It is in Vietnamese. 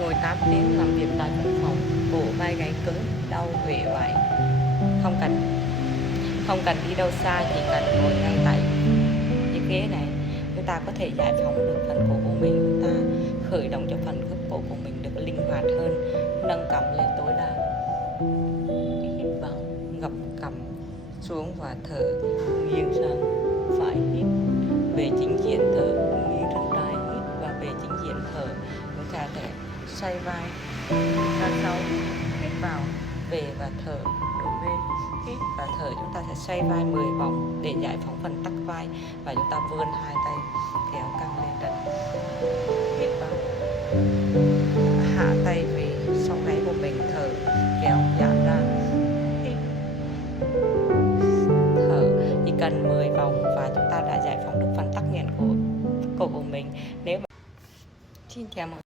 Ngồi 8 tiếng làm việc tại văn phòng, bộ vai gáy cứng, đau uể oải. Không cần không cần đi đâu xa, chỉ cần ngồi ngay tại cái ghế này, chúng ta có thể giải phóng được phần cổ của mình. Chúng ta khởi động cho phần khớp cổ của mình được linh hoạt hơn, nâng cằm lên tối đa, hít vào, gập cằm xuống và thở nghiêng sang phải, hít về chính diện, thở nghiêng sang trái, hít và về chính diện, thở. Chúng ta sẽ xoay vai ra sau, hít vào, về và thở, đổi bên, hít và thở. Chúng ta sẽ xoay vai 10 vòng để giải phóng phần tắc vai, và chúng ta vươn hai tay kéo căng lên đất, hít vào, hạ tay về sau gáy của mình, thở kéo giãn ra, hít thở. Chỉ cần 10 vòng và chúng ta đã giải phóng được phần tắc nghẽn của cổ của mình. Nếu mà... Xin chào mọi người.